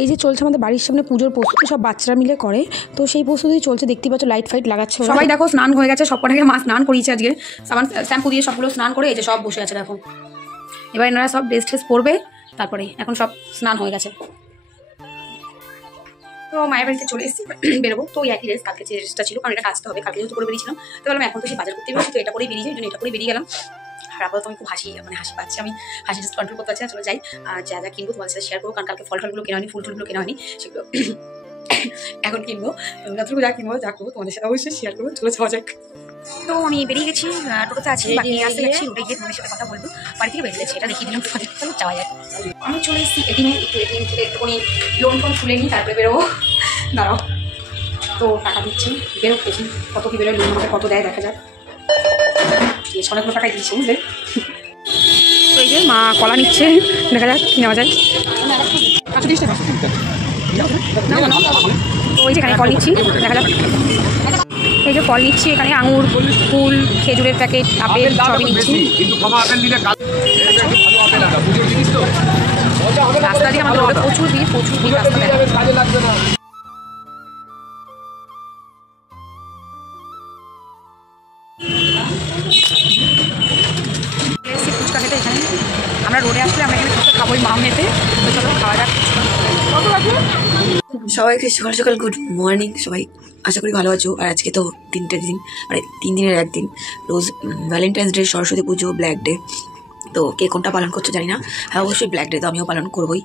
এই যে চলছে আমাদের বাড়ির সামনে পুজোর প্রস্তুতি, সব বাচ্চারা মিলে করে, তো সেই প্রস্তুতি চলছে। দেখতে পাচ্ছ লাইট ফাইট লাগাচ্ছে সবাই। দেখো স্নান হয়ে গেছে, সব কটাকে মা স্নান করিয়েছে আজকে, সাবান শ্যাম্পু দিয়ে সবগুলো স্নান করে এই যে সব বসে আছে দেখো। এবার এনারা সব ড্রেস ট্রেস পরবে, তারপরে এখন সব স্নান হয়ে গেছে। তো মায়ের বাড়িতে চলে এসেছি, বেরোবো। তো ওই একই ড্রেস, কালকে যে ড্রেসটা ছিল, কারণ এটা কাচতে হবে, কালকে যেহেতু করে বেরিয়েছিলাম, তো বললাম এখন তো সেই বাজার করতে বেরোছি, তো এটা করেই বেরিয়ে যাই, এটা করে বেরিয়ে গেলাম। আর আপাতত আমি খুব হাসি পাচ্ছি, আমি হাসি জাস্ট কন্ট্রোল করতে পারছি না। চলো যাই, আর যা যা কিনবো তোমাদের সাথে শেয়ার করবো, কারণ কালকে ফল টলগুলো কেনা হয়নি, ফুল টুলগুলো কেনা হয়নি, সেগুলো এখন কিনবো। যতটুকু যা কিনবো যা করবো তোমাদের সাথে অবশ্যই শেয়ার করবো। চলো যাওয়া যাক। তো আমি বেরিয়ে গেছি, টোটোতে আছি, বাকি আসতে যাচ্ছি, রোডে গিয়ে তোমাদের সাথে কথা বলবো। বাড়ি থেকে বেরিয়ে গেছি, এটা দেখিয়ে দিলাম তোমাদের। চলো যাওয়া যাক। আমি চলে এসেছি এটিএমে, এটিএম থেকে একটুখানি লোন ফোন তুলে নিই, তারপরে বেরোবো। দাঁড়াও, তো টাকা দিচ্ছি, বেরো দেখি কত কি বেরোয়, লোন আমাকে কত দেয় দেখা যাক। বেশ অনেকগুলো টাকাই দিচ্ছি বুঝলে। তো এই যে মা কলা নিচ্ছে, দেখা যাক কি নেওয়া যায়। তো ওই যেখানে ফল নিচ্ছি, দেখা যাক। এই যে ফল নিচ্ছি, এখানে আঙুর, ফুল, খেজুরের প্যাকেট, আপেল সবই নিচ্ছি। রাস্তা দিয়ে আমাদের রোডে প্রচুর ভিড় রাস্তা। ফুচকা খেতে এখানে আমরা রোডে আসলে আমরা এখানে ফুচকা খাবোই মা মেতে। তো চলো খাওয়া যাক। সবাইকে সকাল সকাল গুড মর্নিং। সবাই আশা করি ভালো আছো। আর আজকে তো 3 দিনের একদিন, রোজ ভ্যালেন্টাইন্স ডে, সরস্বতী পুজো, ব্ল্যাক ডে। তো কে কোনটা পালন করছে জানি না, হ্যাঁ অবশ্যই ব্ল্যাক ডে তো আমিও পালন করবোই,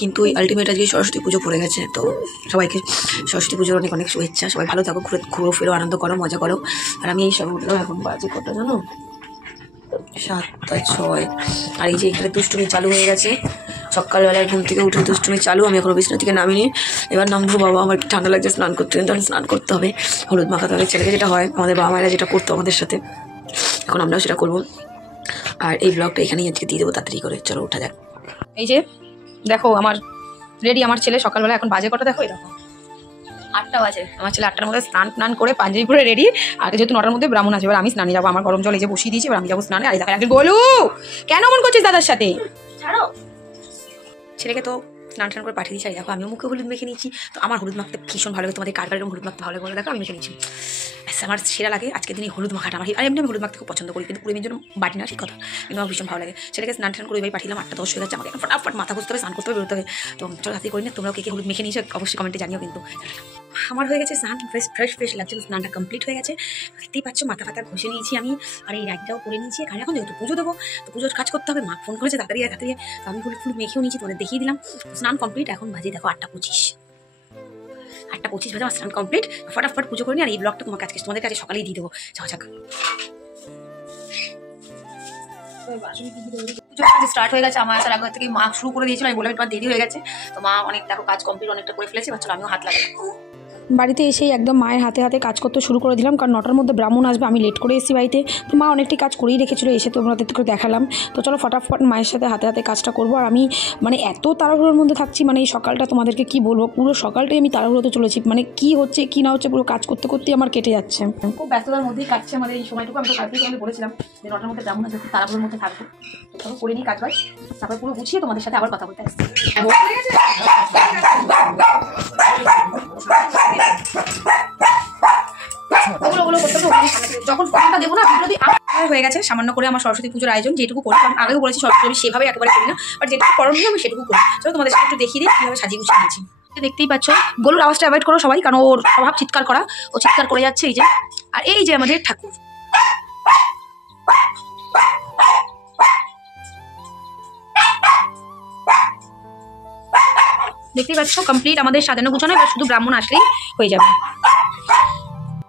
কিন্তু ওই আলটিমেট আজকে সরস্বতী পুজো পড়ে গেছে। তো সবাইকে সরস্বতী পুজোর অনেক অনেক শুভেচ্ছা। সবাই ভালো থাকো, ঘুরো ফেরো, আনন্দ করো, মজা করো। আর আমি এই সব উঠলাম, এখন বাজে কটা জানো, 7:06। আর এই যে এখানে দুষ্টুমি চালু হয়ে গেছে, সকালবেলায় ঘুম থেকে উঠে দুষ্টুমি চালু। আমি এখনো বিছানা থেকে নামিনি, এবার নামবো। বাবা আমার ঠান্ডা লাগছে, স্নান করতে হবে, তাহলে স্নান করতে হবে, হলুদ মাখাতে হবে। ছেলেকে যেটা হয় আমাদের বাবা মায়েরা যেটা করতো আমাদের সাথে, এখন আমরাও সেটা করবো। আর এই ব্লগটা এখানেই আজকে দিয়ে দেবো তাড়াতাড়ি করে। চলো উঠা যাক। এই যে দেখো আমার রেডি, আমার ছেলে সকালবেলা, এখন বাজে কটা দেখো, এই দেখো 8টা বাজে। আমার ছেলে 8টার মধ্যে স্নান করে পাঞ্জাবি পরে রেডি। আর যেহেতু 9টার মধ্যে ব্রাহ্মণ আছে, এবার আমি স্নানে যাবো। আমার গরম জল এই যে বসিয়ে দিয়েছি, এবার আমি যাবো স্নানে। আর দেখা যাচ্ছে গোলু কেন মন করছিস দাদার সাথে, ছাড়ো। ছেলেকে তো স্নান করে পাঠিয়ে দিচ্ছি। দেখো আমিও মুখে হলুদ মেখে নিচ্ছি। তো আমার হলুদ মাখতে ভীষণ ভালো লাগে, তোমাদের কার কার হলুদ মাখতে ভালো লাগে বলে দেখো, আমি মেখে নিচ্ছি। আমার সেরা লাগে আজকের দিনে হলুদ মাখাটা। আমার আর এমনি আমি হলুদ মাখতে খুব পছন্দ করি, কিন্তু কুড়িমের জন্য বাটি না, ঠিক কথা, কিন্তু আমার ভীষণ ভালো লাগে। ছেলেকে স্নান করে ভাই পাঠিলাম, 8:10 হয়ে যাচ্ছে। আমাকে এখন ফটাফট মাথা ঘুরতে হবে, স্নান করতে হবে, বেরোতে হবে। তো চলো রাতে করি না, তোমরাও কে হলুদ মেখে নিয়েছো অবশ্যই কমেন্টে জানিও। কিন্তু আমার হয়ে গেছে স্নান, ফ্রেশ লাগছে, স্নানটা কমপ্লিট হয়ে গেছে। দেখতেই পাচ্ছ মাথা ফাতা ঘষে নিয়েছি আমি, আর এই রাইটটাও করে নিয়েছি। কারণ এখন যেহেতু পুজো দেবো, তো পুজোর কাজ করতে হবে। মা ফোন করেছে তাড়াতাড়ি, তো আমি হলুদ ফুল মেখেও নিয়েছি, তোমাদের দেখিয়ে দিলাম। স্নান কমপ্লিট, এখন বাজে দেখো 8:25 বাজে। আমার স্নান কমপ্লিট, ফটাফট পুজো করে নি। আর এই ব্লগটা তোমাদের কাছে সকালেই দিয়ে দেবো। যাওয়া যাক। স্টার্ট হয়ে গেছে, আমার আসার আগে থেকে মা শুরু করে দিয়েছিল। আমি বললাম একটু দেরি হয়ে গেছে, তো মা অনেক দেখো কাজ কমপ্লিট অনেকটা করে ফেলেছে। বাচ্চা আমিও হাত লাগাই। বাড়িতে এসেই একদম মায়ের হাতে হাতে কাজ করতে শুরু করে দিলাম, কারণ 9টার মধ্যে ব্রাহ্মণ আসবে। আমি লেট করে এসেছি বাড়িতে, তো মা অনেকটাই কাজ করেই রেখেছিলো, এসে তোমাদেরকে দেখালাম। তো চলো ফটাফট মায়ের সাথে হাতে হাতে কাজটা করবো। আর আমি মানে এত তাড়াহুড়োর মধ্যে থাকছি, মানে এই সকালটা তোমাদেরকে কি বলবো, পুরো সকালটাই আমি তাড়াহুড়োতে চলেছি। মানে কি হচ্ছে কি না হচ্ছে পুরো কাজ করতে করতেই আমার কেটে যাচ্ছে। খুব ব্যস্ততার মধ্যেই কাটছে আমাদের এই সময়টুকু। আমি তো কালকে তোমাদের বলেছিলাম যে 9টার মধ্যে ব্রাহ্মণ আসবে, তাড়াহুড়োর মধ্যে থাকবো। তো চলো করে নিই কাজ বাজ, তারপরে পুরো গুছিয়ে তোমাদের সাথে আবার কথা বলতে আসছি। যখন ফোনটা দেবো না, হয়ে গেছে সামান্য করে আমার সরস্বতী পুজোর আয়োজন যেটুকু করি। আমি আগেও বলেছি সরস্বতী আমি সেভাবে একেবারে করি না, বাট যেটুকু করণীয় আমি সেটুকু করি। চলো তোমাদের সাথে একটু দেখিয়ে দিই কীভাবে সাজিয়ে গুছিয়ে নিয়েছি। দেখতেই পাচ্ছ, গরুর আওয়াজটা অ্যাভয়েড করো সবাই, কারণ ওর স্বভাব চিৎকার করা, ও চিৎকার করে যাচ্ছে। এই যে, আর এই যে আমাদের ঠাকুর, দেখতেই পাচ্ছ কমপ্লিট আমাদের সাজানো গুছানো। এবার শুধু ব্রাহ্মণ আসলেই হয়ে যাবে।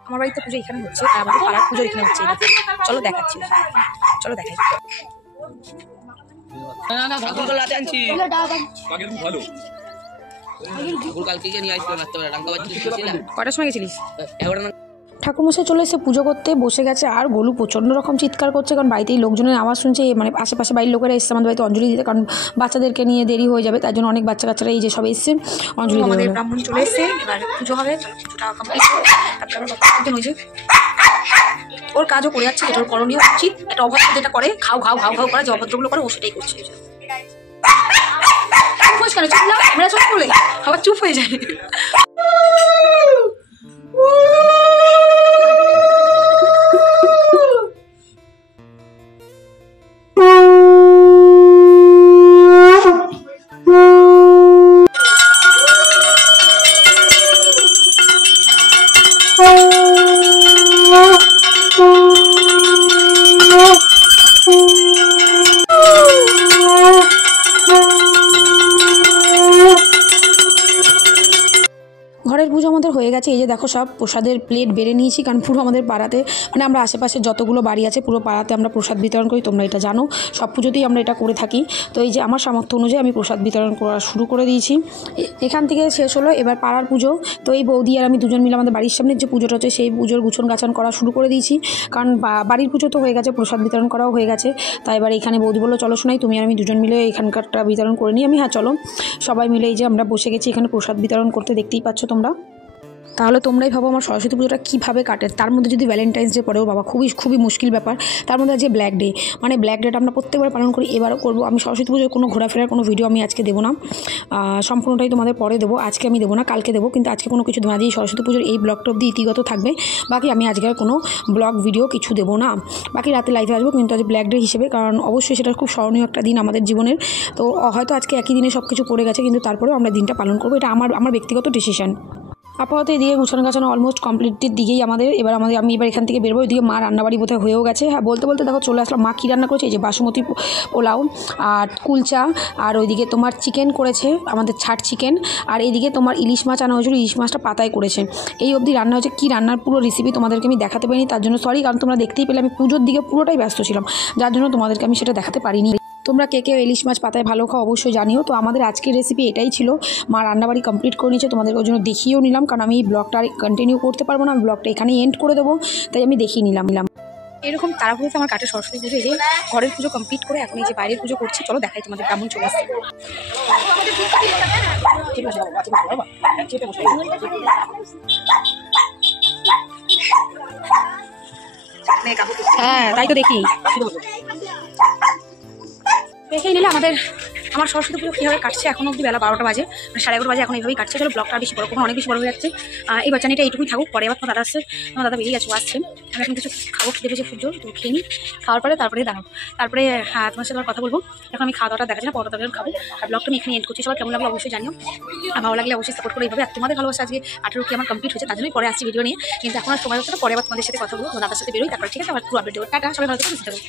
আমার বাড়িতে পুজো এখানে হচ্ছে, আর আমাদের পাড়ার পুজো এখানে হচ্ছে। চলো দেখাচ্ছি, চলো দেখাই। কটার সময় গেছিলিস? ঠাকুরমশাই চলে এসে পুজো করতে বসে গেছে। আর গোলু প্রচণ্ড রকম চিৎকার করছে, কারণ বাড়িতেই লোকজনের আওয়াজ শুনছে। মানে আশেপাশে বাড়ির লোকেরা এসছে আমাদের বাড়িতে অঞ্জলি দিতে, কারণ বাচ্চাদেরকে নিয়ে দেরি হয়ে যাবে, তার জন্য অনেক বাচ্চারা এই যে সব এসছে অঞ্জলি। আমাদের ব্রাহ্মণ চলে এসছে, এবার পুজো হবে। পুজোটা কমপ্লিট হয়েছে, ওর কাজও করে যাচ্ছে, যেটা ওর করণীয় উচিত। একটা অভদ্র যেটা করে ঘাও ঘাও ঘাও ঘাও করা, যে অভদ্রগুলো করে ও সেটাই করছে। আবার চুপ হয়ে যায়। ঘরের পুজো আমাদের হয়ে গেছে। এই যে দেখো সব প্রসাদের প্লেট বেড়ে নিয়েছি, কারণ পুরো আমাদের পাড়াতে মানে আমরা আশেপাশে যতগুলো বাড়ি আছে পুরো পাড়াতে আমরা প্রসাদ বিতরণ করি, তোমরা এটা জানো, সব পুজোতেই আমরা এটা করে থাকি। তো এই যে আমার সামর্থ্য অনুযায়ী আমি প্রসাদ বিতরণ করা শুরু করে দিয়েছি। এখান থেকে শেষ হলো, এবার পাড়ার পুজো। তো এই বৌদি আর আমি দুজন মিলে আমাদের বাড়ির সামনে যে পুজোটা হচ্ছে সেই পুজোর গুছন গাছন করা শুরু করে দিয়েছি, কারণ বাড়ির পুজো তো হয়ে গেছে, প্রসাদ বিতরণ করাও হয়ে গেছে। তাই এবার এখানে বৌদি বললো চলো শোনাই তুমি আর আমি দুজন মিলে এখানকারটা বিতরণ করে নিই। আমি হ্যাঁ চলো, সবাই মিলে এই যে আমরা বসে গেছি এখানে প্রসাদ বিতরণ করতে, দেখতেই পাচ্ছ তোমরা। তাহলে তোমরাই ভাবো আমার সরস্বতী পুজোটা কীভাবে কাটে, তার মধ্যে যদি ভ্যালেন্টাইন্স ডে পড়েও বাবা খুবই মুশকিল ব্যাপার। তার মধ্যে আছে ব্ল্যাক ডে, মানে ব্ল্যাক ডেটা আমরা প্রত্যেকবার পালন করি, এবারও করবো। আমি সরস্বতী পুজোর কোনো ঘোরাফেরার কোনো ভিডিও আমি আজকে দেবো না, সম্পূর্ণটাই তোমাদের পরে দেবো। আজকে আমি দেবো না, কালকে দেবো, কিন্তু আজকে কোনো কিছু দেবো না। যে সরস্বতী পুজোর এই ব্লগটা অবধি ইতিগত থাকবে, বাকি আমি আজকে আর কোনো ব্লগ ভিডিও কিছু দেবো না। বাকি রাতে লাইভে আসবো, কিন্তু আজ ব্ল্যাক ডে হিসেবে, কারণ অবশ্যই সেটা খুব স্মরণীয় একটা দিন আমাদের জীবনের। তো হয়তো আজকে একই দিনে সব কিছু পড়ে গেছে, কিন্তু তারপরেও আমরা দিনটা পালন করবো, এটা আমার ব্যক্তিগত ডিসিশন। আপাতত এদিকে গুছানো গাছানো অলমোস্ট কমপ্লিটের দিকেই আমি এবার এখান থেকে বেরোবো। এদিকে মা রান্নাবাড়ি বোধহয় হয়েও গেছে। হ্যাঁ, বলতে দেখো চলে আসলাম। মা কী রান্না করেছে, এই যে বাসমতি পোলাও আর কুলচা, আর ওইদিকে তোমার চিকেন করেছে, আমাদের ছাট চিকেন, আর এইদিকে তোমার ইলিশ মাছ আনা হয়েছিল, ইলিশ মাছটা পাতায় করেছে। এই অবধি রান্না হয়েছে। কী রান্নার পুরো রেসিপি তোমাদেরকে আমি দেখাতে পারিনি, তার জন্য সরি, কারণ তোমরা দেখতেই পেলে আমি পুজোর দিকে পুরোটাই ব্যস্ত ছিলাম, যার জন্য তোমাদেরকে আমি সেটা দেখাতে পারিনি। তোমরা কে ইলিশ মাছ পাতায় ভালো খাও অবশ্যই জানিও। তো আমাদের আজকের রেসিপি এটাই ছিল। মা রান্নাবাড়ি কমপ্লিট করে নিয়েছে, তোমাদের ওই জন্য দেখিয়েও নিলাম, কারণ আমি এই ব্লগটা আর কন্টিনিউ করতে পারবো না, ব্লগটা এখানেই এন্ড করে দেবো, তাই আমি দেখিয়ে নিলাম। এরকম তাড়াহুড়োতে আমার কাটে সরস্বতী পুজো। এই যে ঘরের পুজো কমপ্লিট করে এখন এই যে বাইরের পুজো করছি, চলো দেখাই তোমাদের কেমন চলে আসছে। হ্যাঁ তাই তো দেখেই নিলে আমার সরস্বতী পুজো কীভাবে কাটছে। এখন অবধি বেলা 12টা বাজে, মানে 11:30 বাজে, এখন এইভাবেই কাটছে। চলো ব্লগটা আর বেশি বড় কখনো অনেক বেশি বড় হয়ে যাচ্ছে। এই বাচ্চানিটা এইটুকুই থাকুক, পরে আবার তোমার দাদা আসছে, তোমার দাদা বেরিয়ে গেছে, আসছে। আমি এখন কিছু খাবো, খেতে পেয়েছে সূর্য, তো খেয়ে নিই। খাওয়ার পরে তারপরে দাঁড়াবো, তারপরে হ্যাঁ তোমার সাথে কথা বলবো। এখন আমি খাওয়া দাওয়াটা দেখাচ্ছি না, পরোটা তরকারি খাবো। আর ব্লগটা আমি এখানে এন্ড করছি। সবার কেমন লাগলো অবশ্যই জানিও, আর ভালো লাগলে অবশ্যই সাপোর্ট করে এইভাবে। আর তোমাদের ভালোবাসা আজকে 18 কি আমার কমপ্লিট হয়েছে, তার জন্যই পরে আসছি ভিডিও নিয়ে, কিন্তু এখন আর সময় হচ্ছে না। পরে আবার তোমাদের সাথে কথা বলবো, দাদার সাথে বেরোই, তারপরে ঠিক আছে আবার পুরো আপডেট দেবো। টাটা, সবাই ভালো থাকো।